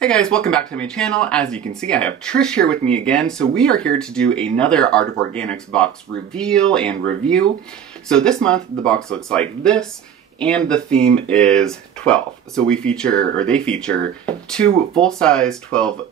Hey guys, welcome back to my channel. As you can see, I have Trish here with me again. So we are here to do another Art of Organics box reveal and review. So this month, the box looks like this, and the theme is 12. So we feature, or they feature, two full-size 12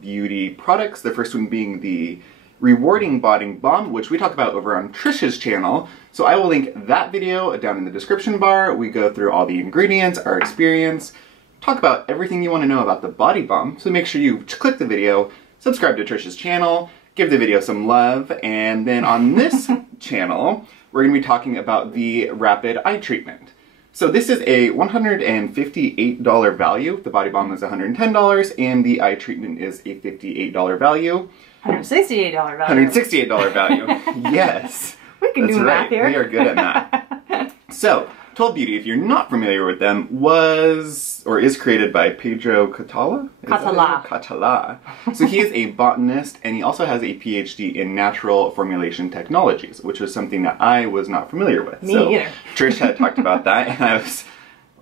beauty products. The first one being the Rewarding Body Balm, which we talk about over on Trish's channel. So I will link that video down in the description bar. We go through all the ingredients, our experience, talk about everything you want to know about the Body Balm. So make sure you click the video, subscribe to Trish's channel, give the video some love, and then on this channel, we're going to be talking about the Rapid Eye Treatment. So this is a $158 value. The Body Balm is $110, and the eye treatment is a $58 value. $168 value. $168 value. Yes. We can do math here. We are good at math. So, 12 Beauty, if you're not familiar with them, was or is created by Pedro Catala? Catala. So he is a botanist, and he also has a PhD in natural formulation technologies, which was something that I was not familiar with. Me either. Trish had talked about that, and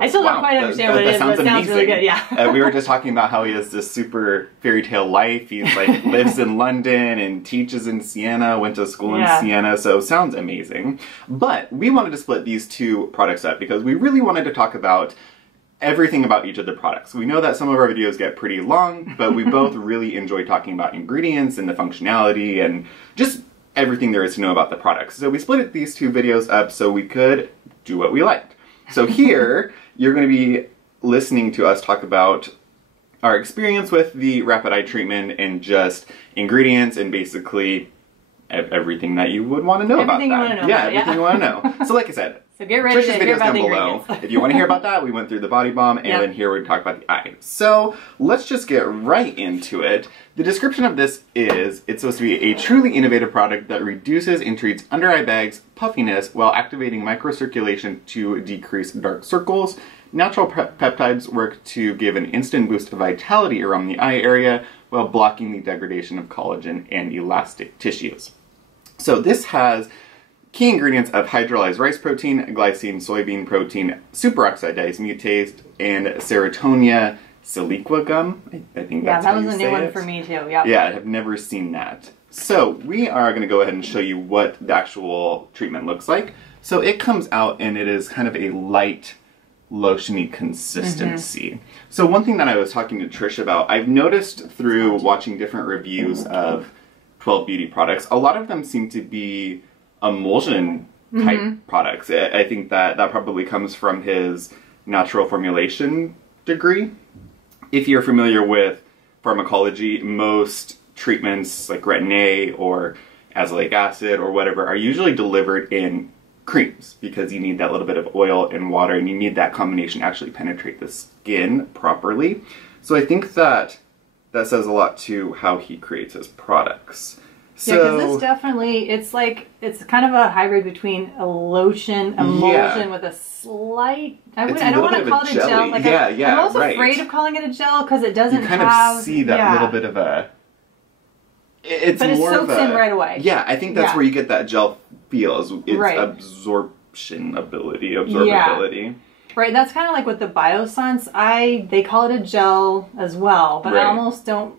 I still don't quite understand what it is, but it sounds really good, yeah. We were just talking about how he has this super fairy tale life. He's like lives in London and teaches in Siena, went to school in Siena, so sounds amazing. But we wanted to split these two products up because we really wanted to talk about everything about each of the products. We know that some of our videos get pretty long, but we both really enjoy talking about ingredients and the functionality and just everything there is to know about the products. So we split these two videos up so we could do what we liked. So here, you're going to be listening to us talk about our experience with the Rapid Eye Treatment and just ingredients and basically everything that you would want to know about that. Everything you want to know. So like I said, so get ready Trish's to hear about down below. If you want to hear about that, we went through the Body Balm, and then here we talk about the eye. So let's just get right into it. The description of this is, it's supposed to be a truly innovative product that reduces and treats under eye bags, puffiness, while activating microcirculation to decrease dark circles. Natural peptides work to give an instant boost of vitality around the eye area while blocking the degradation of collagen and elastic tissues. So this has key ingredients of hydrolyzed rice protein, glycine, soybean protein, superoxide dismutase, and serotonia siliqua gum. I think that's how you say it. Yeah, that was a new one for me too. Yeah, I have never seen that. So we are going to go ahead and show you what the actual treatment looks like. So it comes out and it is kind of a light, lotiony consistency. So one thing that I was talking to Trish about, I've noticed through watching different reviews of 12 Beauty products, a lot of them seem to be emulsion type products. I think that probably comes from his natural formulation degree. If you're familiar with pharmacology, most treatments like retin-A or azelaic acid or whatever are usually delivered in creams because you need that little bit of oil and water, and you need that combination to actually penetrate the skin properly. So I think that says a lot to how he creates his products. Yeah, because this definitely, it's kind of a hybrid between a lotion, emulsion with a slight, I don't want to call it a gel. Like I'm also afraid of calling it a gel because it doesn't have... You kind of see that little bit of a... But it soaks in right away. Yeah, I think that's where you get that gel feel, is its absorbability. Right, that's kind of like with the Biossance. They call it a gel as well, but I almost don't...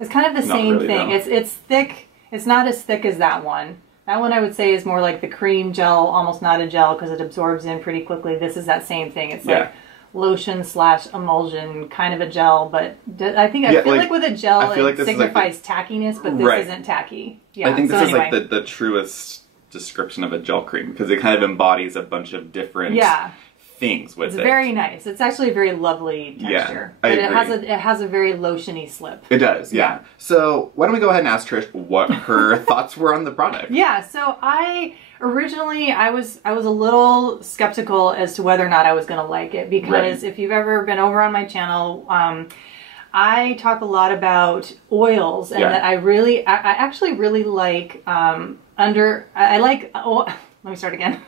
It's kind of the same thing. No. It's thick. It's not as thick as that one. That one I would say is more like the cream gel, almost not a gel because it absorbs in pretty quickly. This is that same thing. It's like lotion / emulsion, kind of a gel, but I feel like with a gel it signifies tackiness, but this isn't tacky. Yeah, I think this is like the truest description of a gel cream because it kind of embodies a bunch of different things with it. It's very nice. It's actually a very lovely texture. Yeah, it has a very lotiony slip. It does, yeah. So why don't we go ahead and ask Trish what her thoughts were on the product? Yeah, so originally I was a little skeptical as to whether or not I was going to like it because if you've ever been over on my channel, I talk a lot about oils and that I actually really like let me start again.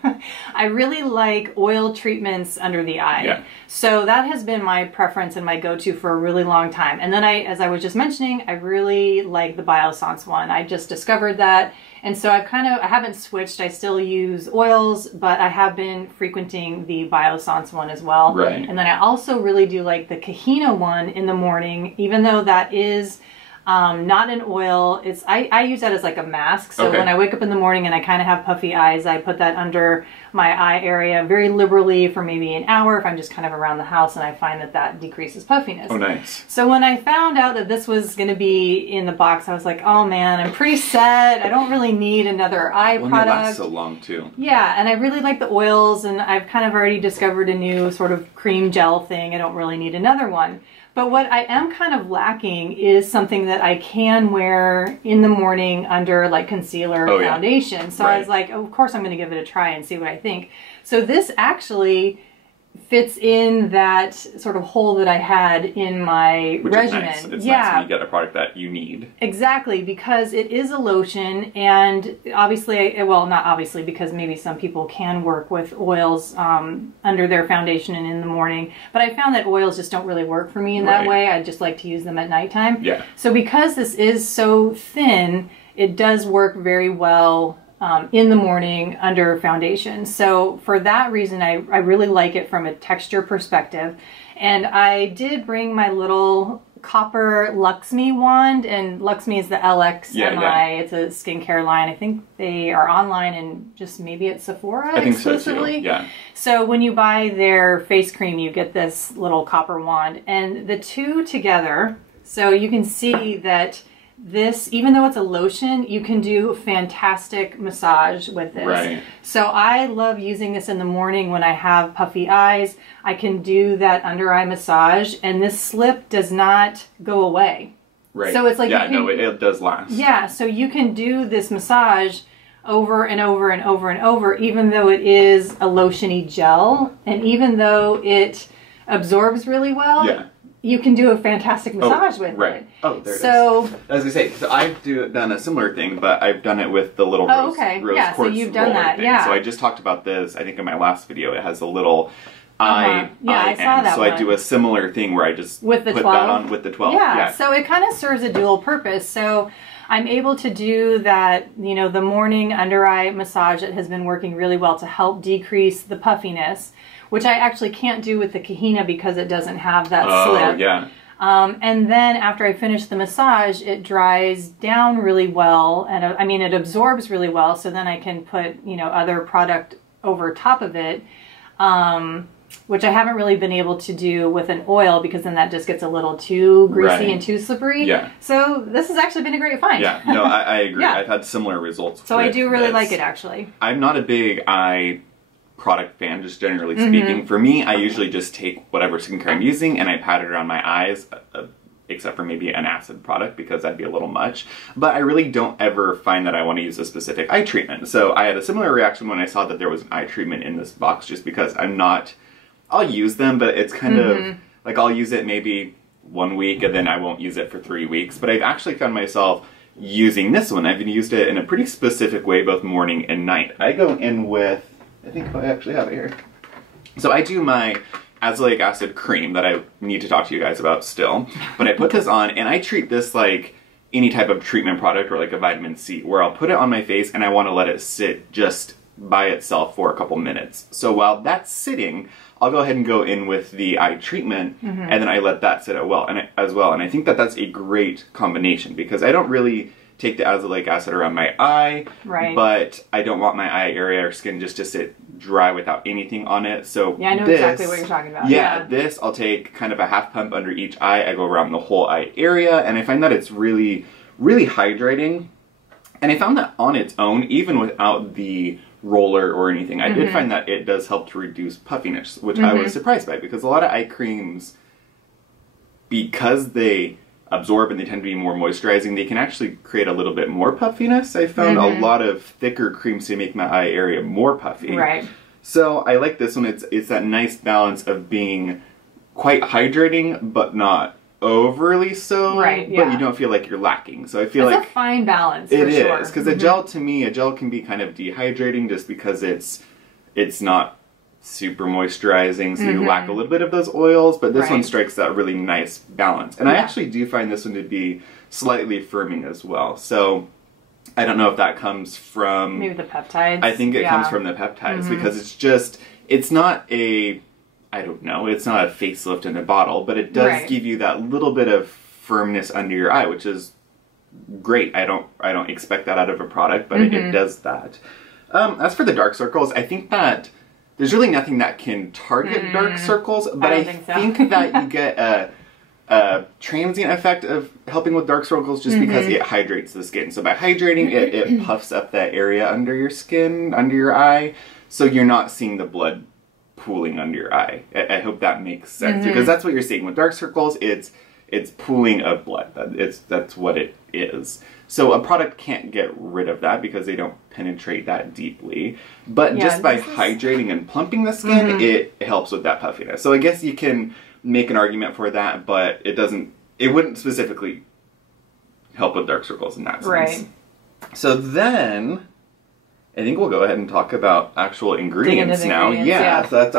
I really like oil treatments under the eye. Yeah. So that has been my preference and my go-to for a really long time. And then as I was just mentioning, I really like the Biossance one. I just discovered that. And so I haven't switched. I still use oils, but I have been frequenting the Biossance one as well. Right. And then I also really do like the Kahina one in the morning, even though that is not an oil. I use that as like a mask. So when I wake up in the morning and I kind of have puffy eyes, I put that under my eye area very liberally for maybe an hour if I'm just kind of around the house, and I find that that decreases puffiness. Oh, nice. So when I found out that this was going to be in the box, I was like, oh man, I'm pretty set. I don't really need another eye product. They last so long too. Yeah, and I really like the oils, and I've kind of already discovered a new sort of cream gel thing. I don't really need another one. But what I am kind of lacking is something that I can wear in the morning under like concealer or foundation. So I was like, oh, of course I'm going to give it a try and see what I think. So this actually fits in that sort of hole that I had in my regimen. Is nice. It's nice when you get a product that you need. Exactly, because it is a lotion, and obviously, well, not obviously, because maybe some people can work with oils under their foundation and in the morning, but I found that oils just don't really work for me in that way. I just like to use them at nighttime. Yeah. So because this is so thin, it does work very well in the morning under foundation. So for that reason, I really like it from a texture perspective. And I did bring my little copper Luxme wand, and Luxme is the LXMI. It's a skincare line. I think they are online and just maybe at Sephora exclusively. So too. Yeah. So when you buy their face cream, you get this little copper wand, and the two together, so you can see that this, even though it's a lotion, you can do fantastic massage with this. Right. So I love using this in the morning when I have puffy eyes. I can do that under eye massage, and this slip does not go away. Right. So it's like, it does last. Yeah, so you can do this massage over and over and over and over, even though it is a lotiony gel, and even though it absorbs really well. Yeah. You can do a fantastic massage with it. Oh, there it is. As I was going to say, so I've done a similar thing, but I've done it with the little rose quartz so you've done that, thing. So I just talked about this, I think in my last video. It has a little eye I saw that So one. I do a similar thing where I just put that on with the 12. Yeah, so it kind of serves a dual purpose. So I'm able to do that, you know, the morning under eye massage that has been working really well to help decrease the puffiness, which I actually can't do with the Kahina because it doesn't have that slip. Yeah. And then after I finish the massage, it dries down really well, and I mean, it absorbs really well, so then I can put, you know, other product over top of it, which I haven't really been able to do with an oil because then that just gets a little too greasy and too slippery. Yeah. So this has actually been a great find. Yeah, no, I agree. I've had similar results. So I do really like it, actually. I'm not a big eye product fan, just generally speaking. For me, I usually just take whatever skincare I'm using and I pat it around my eyes, except for maybe an acid product because that'd be a little much. But I really don't ever find that I want to use a specific eye treatment. So I had a similar reaction when I saw that there was an eye treatment in this box, just because I'll use them, but it's kind of like I'll use it maybe 1 week and then I won't use it for 3 weeks. But I've actually found myself using this one. I've used it in a pretty specific way, both morning and night. I go in with, I think I actually have it here. So I do my azelaic acid cream that I need to talk to you guys about still. But I put this on and I treat this like any type of treatment product or like a vitamin C, where I'll put it on my face and I want to let it sit just by itself for a couple minutes. So while that's sitting, I'll go ahead and go in with the eye treatment and then I let that sit as well. And I think that that's a great combination because I don't really take the azelaic acid around my eye, but I don't want my eye area or skin just to sit dry without anything on it. So yeah, I know exactly what you're talking about. Yeah, this I'll take kind of a half pump under each eye. I go around the whole eye area, and I find that it's really, really hydrating. And I found that on its own, even without the roller or anything, I did find that it does help to reduce puffiness, which I was surprised by, because a lot of eye creams, because they absorb and they tend to be more moisturizing, they can actually create a little bit more puffiness. I found a lot of thicker creams to make my eye area more puffy. Right. So I like this one. It's that nice balance of being quite hydrating but not overly so, right, but you don't feel like you're lacking. So I feel it's like a fine balance. It for is, sure. because a gel, to me, a gel can be kind of dehydrating just because it's not super moisturizing, so you lack a little bit of those oils, but this one strikes that really nice balance. And I actually do find this one to be slightly firming as well. So I don't know if that comes from... maybe the peptides? I think it comes from the peptides, because it's just, it's not a, I don't know, it's not a facelift in a bottle, but it does give you that little bit of firmness under your eye, which is great. I don't expect that out of a product, but it does that. As for the dark circles, I think that there's really nothing that can target dark circles, but I think that you get a transient effect of helping with dark circles just because it hydrates the skin. So by hydrating, it puffs up that area under your skin, under your eye, so you're not seeing the blood pooling under your eye. I hope that makes sense, because that's what you're seeing with dark circles. It's pooling of blood. That's what it is. So a product can't get rid of that because they don't penetrate that deeply. But just by hydrating and plumping the skin, it helps with that puffiness. So I guess you can make an argument for that, but it wouldn't specifically help with dark circles in that sense. Right. So then I think we'll go ahead and talk about actual ingredients now. Yeah, so that's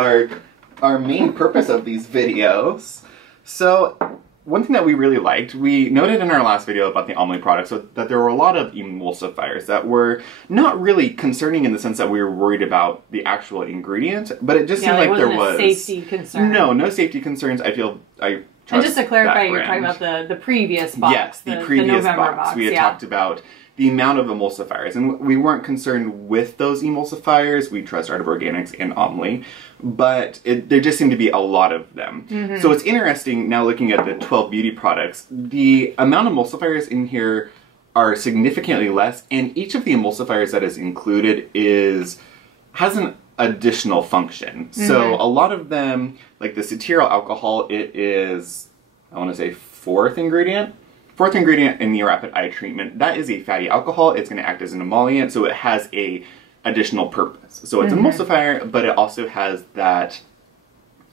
our main purpose of these videos. So one thing that we really liked, we noted in our last video about the Omni products that there were a lot of emulsifiers that were not really concerning in the sense that we were worried about the actual ingredient, but it just seemed like there was safety concern. No safety concerns. I trust. And just to clarify, you're brand. talking about the previous box. Yes, the previous November box. We had talked about the amount of emulsifiers, and we weren't concerned with those emulsifiers. We trust Art of Organics and Omni, but there just seemed to be a lot of them. So it's interesting now looking at the 12 beauty products, the amount of emulsifiers in here are significantly less, and each of the emulsifiers that is included has an additional function. So a lot of them, like the cetyl alcohol, it is, I want to say, fourth ingredient in the rapid eye treatment. That is a fatty alcohol. It's going to act as an emollient, so it has a additional purpose. So it's an emulsifier, but it also has that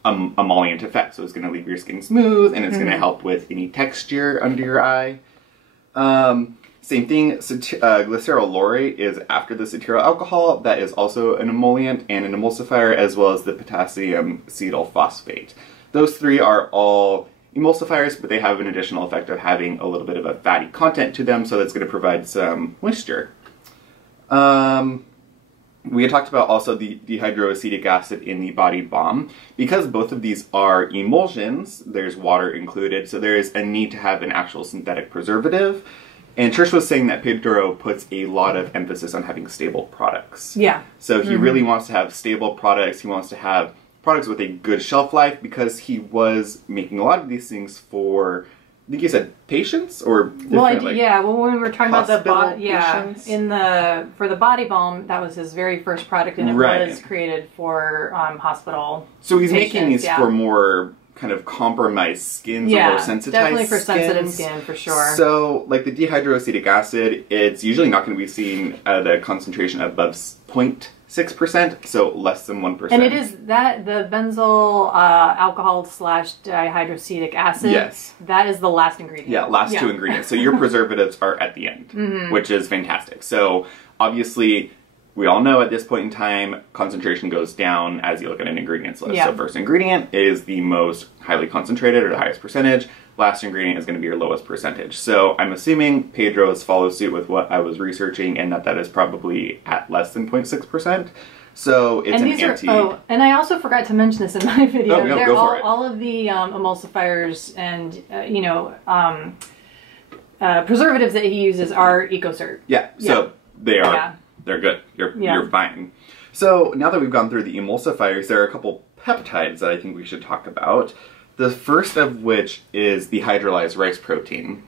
emollient effect. So it's going to leave your skin smooth, and it's going to help with any texture under your eye. Same thing, glycerol laurate is after the cetyl alcohol. That is also an emollient and an emulsifier, as well as the potassium acetyl phosphate. Those three are all emulsifiers, but they have an additional effect of having a little bit of a fatty content to them, so that's going to provide some moisture. We had talked about also the dihydroacetic acid in the Body Balm. Because both of these are emulsions, there's water included, so there is a need to have an actual synthetic preservative. And Trish was saying that Pedro puts a lot of emphasis on having stable products. Yeah. So he really wants to have stable products. He wants to have products with a good shelf life, because he was making a lot of these things for, I think you said patients, or well, when we were talking about the for the Body Balm, that was his very first product, and it was created for hospital. So he's making these for more kind of compromised skins, or more sensitized definitely for skins. sensitive skin, for sure. So, like the dihydroacetic acid, it's usually not going to be seen at a concentration above 0.6%, so less than 1%. And it is that, the benzyl alcohol / dihydroacetic acid, that is the last ingredient. Yeah, last two ingredients. So your preservatives are at the end, which is fantastic. So, obviously, we all know at this point in time, concentration goes down as you look at an ingredients list. So first ingredient is the most highly concentrated, or the highest percentage. Last ingredient is going to be your lowest percentage. So I'm assuming Pedro's follows suit with what I was researching, and that is probably at less than 0.6%. So it's an anti... and I also forgot to mention this in my video. Oh, no, go for it. All of the emulsifiers and, preservatives that he uses are EcoCert. So they are... They're good. You're fine. So now that we've gone through the emulsifiers, there are a couple peptides that I think we should talk about. The first of which is the hydrolyzed rice protein.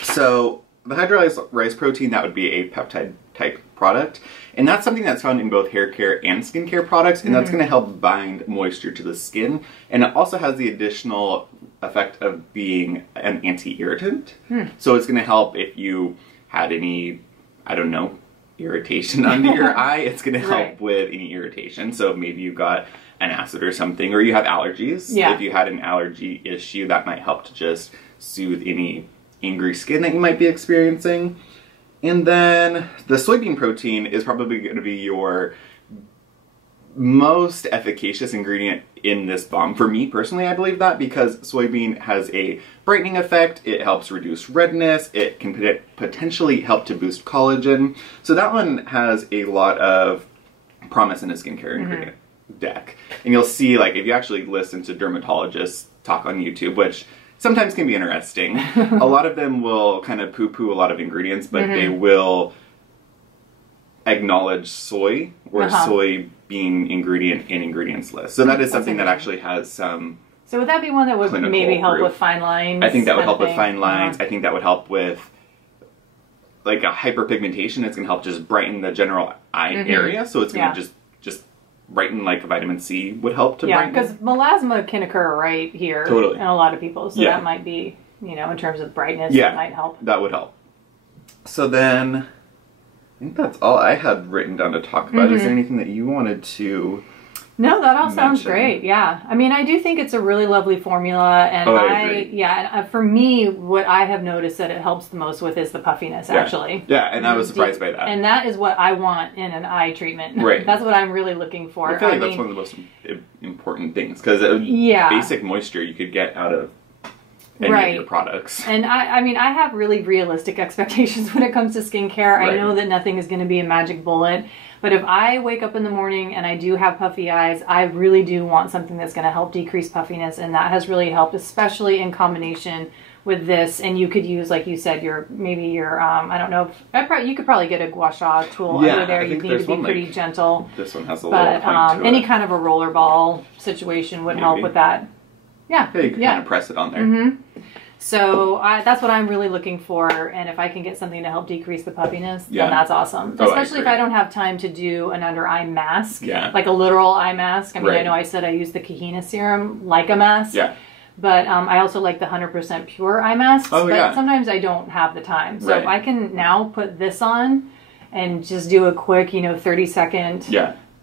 So the hydrolyzed rice protein, that would be a peptide type product. And that's something that's found in both hair care and skincare products, and that's going to help bind moisture to the skin. And it also has the additional effect of being an anti-irritant. So it's going to help if you had any, I don't know, irritation under your eye. It's going to help with any irritation. So maybe you got an acid or something, or you have allergies. Yeah. If you had an allergy issue, that might help to just soothe any angry skin that you might be experiencing. And then the soybean protein is probably going to be your most efficacious ingredient in this balm. For me personally, I believe that, because soybean has a brightening effect, it helps reduce redness, it can potentially help to boost collagen. So that one has a lot of promise in a skincare ingredient deck. And you'll see, like, if you actually listen to dermatologists talk on YouTube, which sometimes can be interesting, a lot of them will kind of poo-poo a lot of ingredients, but they will acknowledge soy or soybean ingredient in ingredients list. So that is something that actually has some. So would that be one that would maybe help with fine lines? I think that would help with fine lines. I think that would help with like a hyperpigmentation. It's going to help just brighten the general eye area. So it's going to just brighten, like vitamin C would help to brighten. Yeah, because melasma can occur right here in a lot of people. So that might be, you know, in terms of brightness, that might help. That would help. So then I think that's all I had written down to talk about. Is there anything that you wanted to No, that all sounds great. Yeah. I mean, I do think it's a really lovely formula. And I agree. For me, what I have noticed that it helps the most with is the puffiness, actually. Yeah, and I was surprised by that. And that is what I want in an eye treatment. Right. That's what I'm really looking for. I feel like that's one of the most important things, because basic moisture you could get out of any of your products. And I mean, I have really realistic expectations when it comes to skincare. I know that nothing is going to be a magic bullet. But if I wake up in the morning and I do have puffy eyes, I really do want something that's going to help decrease puffiness, and that has really helped, especially in combination with this. And you could use, like you said, maybe your I don't know, you could probably get a gua sha tool under there. You need to be pretty gentle. This one has a little point to any kind of a roller ball situation would help with that. Yeah, you can kind of press it on there. So that's what I'm really looking for, and if I can get something to help decrease the puffiness, then that's awesome. Especially if I don't have time to do an under eye mask, like a literal eye mask. I mean, I know I said I use the Kahina serum like a mask, but I also like the 100% pure eye masks, but sometimes I don't have the time. So if I can now put this on and just do a quick, 30-second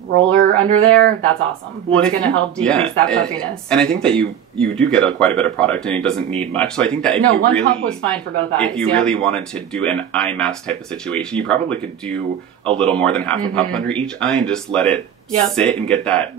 roller under there, that's awesome. Well, it's going to help decrease that puffiness. And I think that you do get quite a bit of product, and it doesn't need much. So I think that if one pump was fine for both eyes. If you really wanted to do an eye mask type of situation, you probably could do a little more than half a pump under each eye and just let it sit and get that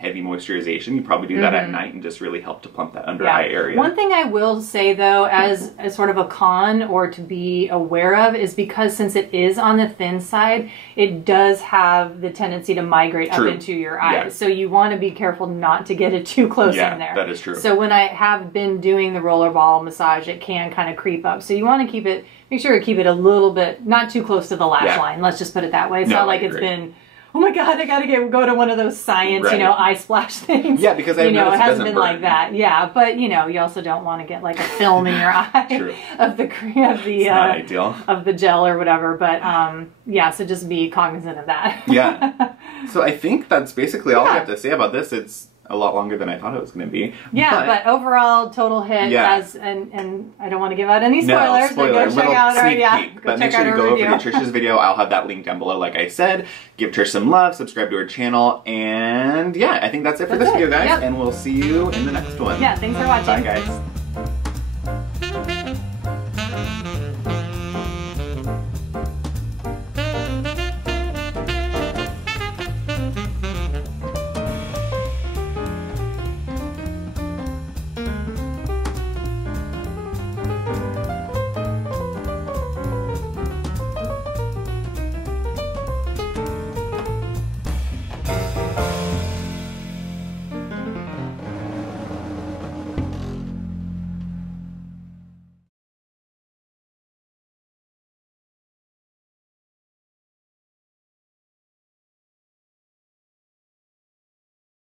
heavy moisturization. You probably do that at night and just really help to plump that under eye area. One thing I will say though, as sort of a con or to be aware of, is because since it is on the thin side, it does have the tendency to migrate up into your eyes. So you want to be careful not to get it too close in there. That is true. So when I have been doing the roller ball massage, it can kind of creep up. So you want to make sure to keep it a little bit, not too close to the lash line. Let's just put it that way. It's not like it's been, oh my God, I gotta go to one of those science, eye splash things. Yeah, because it hasn't been like that. Yeah, but you also don't want to get like a film in your eye of the gel or whatever. But so just be cognizant of that. So I think that's basically all I have to say about this. It's a lot longer than I thought it was going to be. Yeah, but overall, total hit. And I don't want to give out any spoilers. No, but go check out our But make sure to go over to Trish's video. I'll have that link down below, like I said. Give Trish some love, subscribe to her channel, and I think that's it for this video, guys. And we'll see you in the next one. Yeah, thanks for watching. Bye, guys.